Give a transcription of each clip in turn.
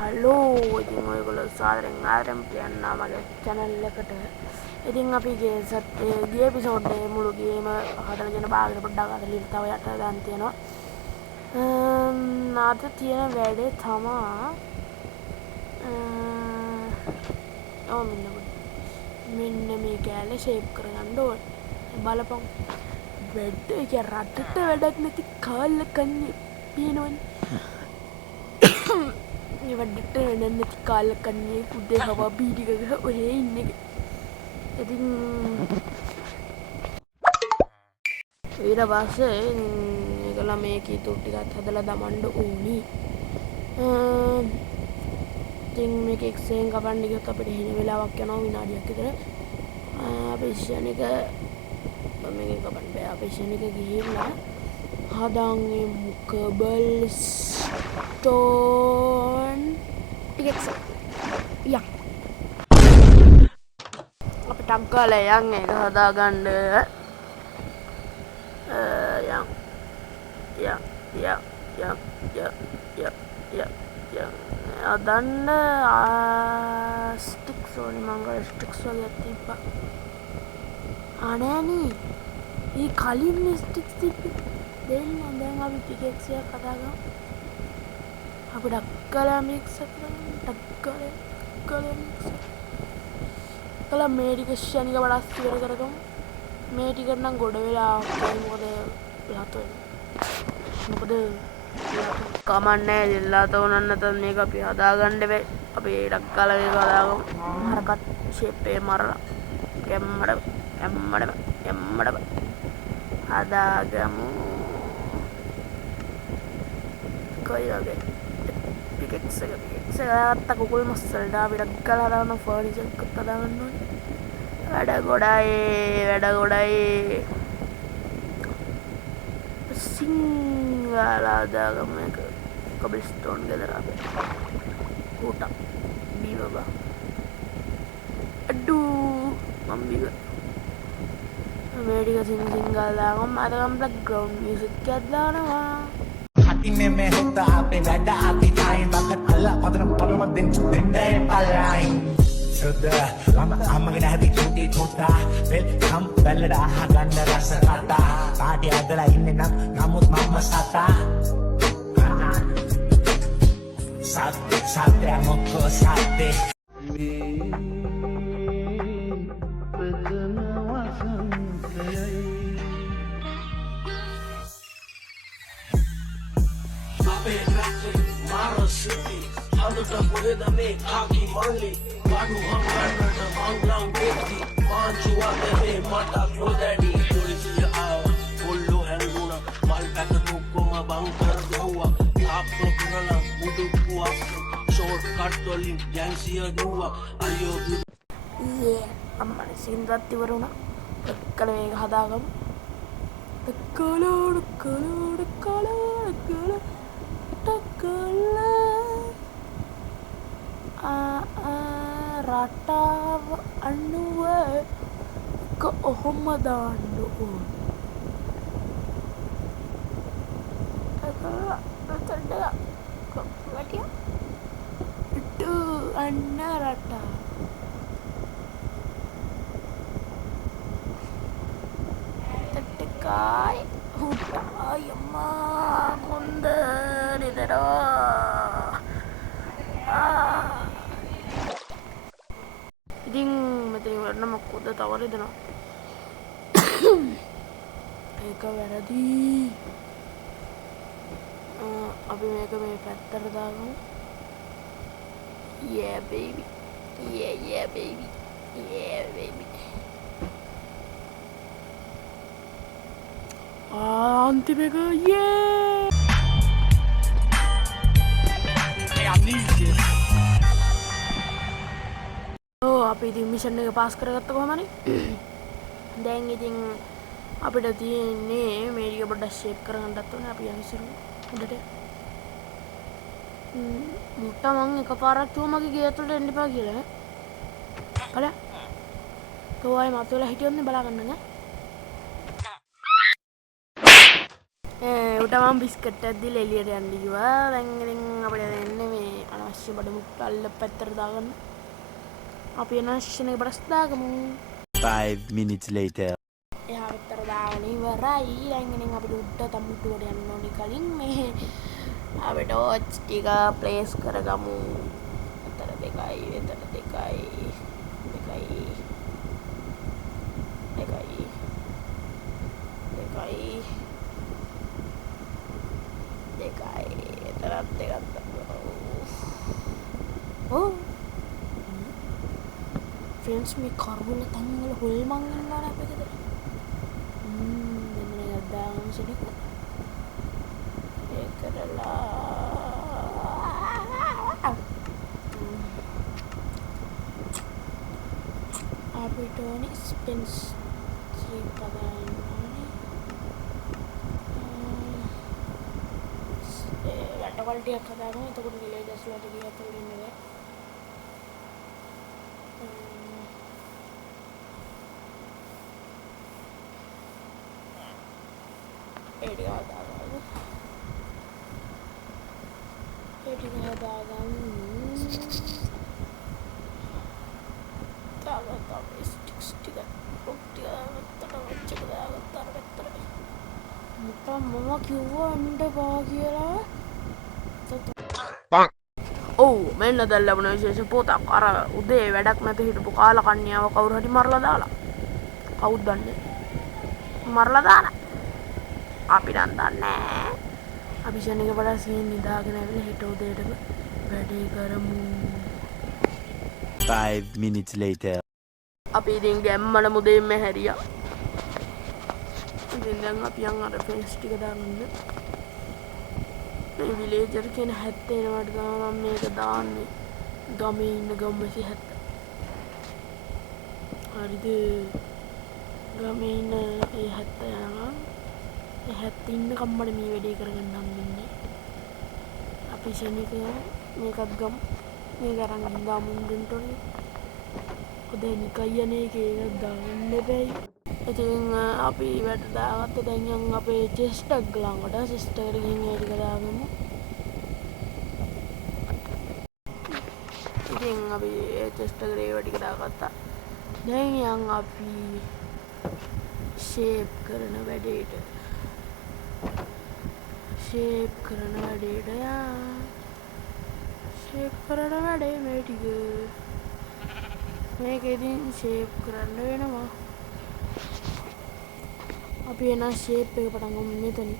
Hello ඉතින් ඔයගොල්ලෝ සාදරෙන් ආරම්භ යනවා මගේ channel එකට. ඉතින් අපි ගිය එපිසෝඩ් එකේ මුළු ගේම හදලා දෙන භාගයට පොඩ්ඩක් අර ලියලා තව යට දාන්න තියෙනවා. අද තියෙන වැඩේ තමයි මෙන්න මේ කැලේ ෂේප් කරගන්න ඕනේ. බලපන්. වැඩ එක රටට වැඩක් නැති කාලේ කන්නේ පේනවනේ. ये वड्डट नन्ने काल करने कुडे हवा बीड़ी का ओहे इन्ने ඉතින් ඊට පස්සේ ඒකලා මේ කීතු ටිකත් හදලා දමන්න ඕනි. ඉතින් මේක එක්සෙන් කපන්න ගියොත් අපිට හින වෙලාවක් යනවා විනාඩියක් විතර. අපි ෂණික මේක කපන්න බෑ. අපි ෂණික ගිහිල්ලා හදාන්නේ මුකබල් ස්ටෝන් ටිකක් යක් අපි ටක් ගාලා යන් ඒක හදාගන්න අදන්න ස්ටික්ස් ඕනේ මං ගාව ස්ටික්ස් වගේ තිබ්බා. අනෑනි ඒ කලින් ස්ටික්ස් තිබ්බේ දෙන්න දැන් අපි පිකෙක්ස් එකක් හදාගමු. අපි ඩක්කලා මික්ස් කරමු. ඩක්කලා මික්ස් කළා මේ ටික ෂණික වලස් ඉවර කරගමු. මේ ටික නම් ගොඩ වෙලා මොකද ලතෝ මොකද කමන්නේ දෙල්ලාත උනන්න නැත්නම් මේක අපි හදාගන්න බෑ. අපි ඩක්කලා මේක හදාගමු. හරකත් ෂේප් එක මරලා එම්මඩ හදාගමු. කොයි වගේ පිකෙක්ස් එක අත්ත කුකුල් මස් වලට අපි ඩක්කලා හදාගන්න ෆර්නිචර් එකක් හදාගන්න ඕනේ. වැඩ ගොඩයි සිංගලා හදාගමු එක කොබල් ස්ටෝන් ගෙදර අපි ඌට බීවබා අඩු මම බීව මේටික සිංගල් දාගමු. අද බෑග්ග්‍රවුන්ඩ් මියුසික් එකක් දානවා. Hati me hotta ape වැඩ අපි tain bakat alla පදන පොළොව දෙන්නේ පල්ලයි සුදා අම්මගේ නැති චුටි චුටා වෙල්කම් බැලඩ අහ ගන්න රස කතා පාටි ඇදලා ඉන්නේ නම් නමුත් මම්ම සතා සත්‍ය මොකෝ සත්‍ය With a make hockey money, Badu Hamana, Manglang Betty, Manchua, the Mata Clodadi, Policia, Polo and Luna, Malpaka Tukuma, Banker, Goa, Apro Kurala, Udupua, Short Cartoli, Yansia Dua, Ayo. Yeah, I'm going to sing that to Verona. The color Hadagam. The color. රටාව අනුව එක ඔහොම දාන්න ඕන. අන්න රටාව තට්ටකයි හුටාය අම්මා කොන්ද නිතරා. ඉතින් මෙතන වරන මොකද තව දෙනවා. ඒක වැරදි. අපි මේක මේ පැත්තට දාගමු. Yeah baby. Yeah baby. අන්තිම එක yeah. I need this. අපි ඉතින් මිෂන් එක පාස් කරගත්ත කොහමනේ. දැන් ඉතින් අපිට තියෙන්නේ මේ ටික පොඩ්ඩක් ෂේප් කරගන්නත් ඕනේ. අපි යන්සිරු උඩට මුට්ට මං එකපාරක් තුව මගේ ගේ ඇතුළට එන්න එපා කියලා. බලන්න. තෝයි මතුවලා හිටියොත් නේ බලා ගන්න නේ. එවට මම බිස්කට් එකක් දීලා එළියට යන්න කිව්වා. දැන් ඉතින් අපිට දෙන්නේ මේ අනවශ්‍ය බඩ මුට්ටු අල්ල පැත්තට දාගන්න. අපි අනවශ්‍ය නේ බරස් දාගමු. 5 minutes later. එහා පැත්තට දාගෙන ඉවරයි. දැන් ඉතින් අපිට උඩ තමුට්ටුවට යන්න ඕනේ කලින් මේ අපිට ටෝච් ටික ප්ලේස් කරගමු. එතන දෙකයි, එතන දෙකයි. දෙකයි. දෙකයි. දෙකයි. දෙකයි. එතරම් දෙකක් ඕ ෆ්‍රෙන්ඩ්ස් මේ කරුණ තංගල හොල්මන් යනවා අපේ ගෙදර. මෙන්න එකක් දාගමු සිටික. ඒක කරලා අපිට ඕනේ ස්පෙන්ස් ස්ලීප් ගන්න ඕනේ. වැටවල් ටිකක් හදාගමු. එතකොට විලේජර්ස් වලට ගියත් වෙන්නේ නැහැ. ඒ ටික හදාගමු. ඒ ටික හදාගමු. තාම ස්ටික්ස් ටික ඔක්ටික දාගත්තා දාගත්තා පැත්තට. මම කිව්වා අන්න බා කියලා. ඔව් මෙන්න දැන් ලැබුණ විශේෂ පොතක්. අර උදේ වැඩක් නැති හිටපු කාලා කන්‍යාව කවුරු හරි මරලා දාලා. කවුද දන්නේ? මරලා දාලා. අපි නම් දන්නේ. අපි ෂණික වල සීන් නිදාගෙන ඇවිල්ලා හිට උදේටම වැඩේ කරමු. 5 minutes later. අපි ඉතින් ගැම්මල මුදෙන්ම හැරියා. ඉතින් දැන් අපි යන් අර ෆෙන්ස් ටික දාගන්න. මේ විලේජර් කියන 70 එනවට තමයි මම මේක දාන්නේ. ගමේ ඉන්න ගම්මැසි 70. හරිද? ගමේ ඉන්න ඒ 70 යනවා. ඒ 70 ඉන්න කම්මඩ මේ වැඩේ කරගන්න හම්බෙන්නේ. අපි ෂණික මේකත් ගමු. මේක අරන් ගින්දා මුන්දෙන්ට ඕනේ. ඔතේ නිකයනේ කේක දාන්න බැයි. ඉතින් අපි වැඩ දාගත්ත දැන් යන් අපේ චෙස්ට් එක ළඟට චෙස්ට් එකට ගිහින් ඒ ටික දාගමු. ඉතින් අපි ඒ චෙස්ට් එකට ඒව ටික දාගත්තා. දැන් යන් අපි ෂේප් කරන වැඩේට. ෂේප් කරන වැඩේට යා. ෂේප් කරන වැඩේ මේ ටික. මේකෙදින් ෂේප් කරන්න වෙනවා. අපි එන ෂේප් එක පටන් ගමු මෙතන.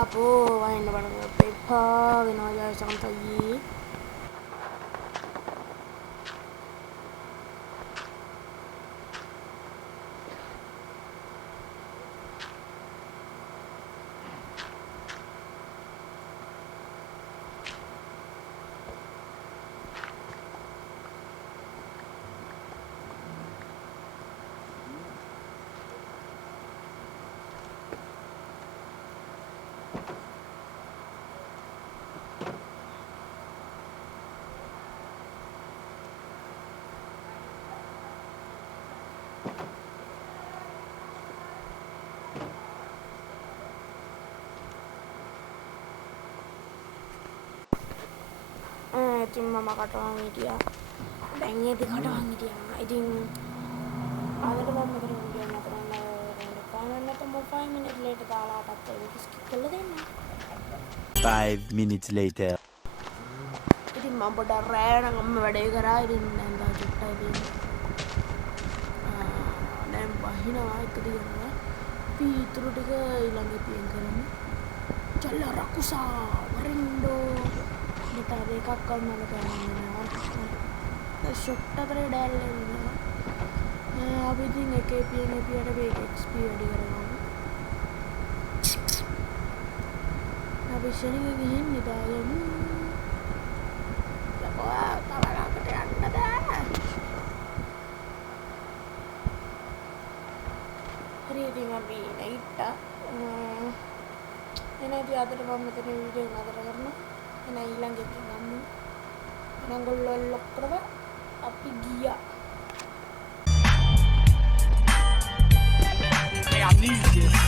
අපෝ වහින්න බඩ එපා වෙනවා ජයසන්තයි. ඉතින් මම කටවන් හිටියා. දැන් ඒදි කටවන් හිටියා. ඉතින් ආදර මම මෙතන වීඩියෝ නතරන්න පානන්න තම 5 minutes later දාලාටත් ඒක ස්කිප් කරලා දෙන්න. 5 minutes later. ඉතින් මම පොඩ්ඩක් රෑ නම් අම්ම වැඩේ කරා. ඉතින් දැන් තා චුට්ටයි දෙන්නේ. දැන් වහිනවා එක දිගටම. පීතුරු ටික ඊළඟ පියෙන් කරන්නේ. චල්ල රකුසා වරින්ඩෝ මෙතන එකක් කරන්න කරනවා. ෂොට් අතරේ ඩැල්ලා ඉන්නවා. අපි ඉතින් එකේ පියෙන් එපියට මේක XP වැඩි කරනවා. අපි ශනික ගිහින් නිදාගමු. ලකෝ තවරකට යන්න බෑ. හරි ඉතින් අපි නැගිට්ටා. එනදී අදට මම මෙතන වීඩියෝ නතර කරනවා. එන ඊළඟ එක ගමු. එනගොල්ලෝ ලොක්කරව අපි ගියා. Hey, I need this.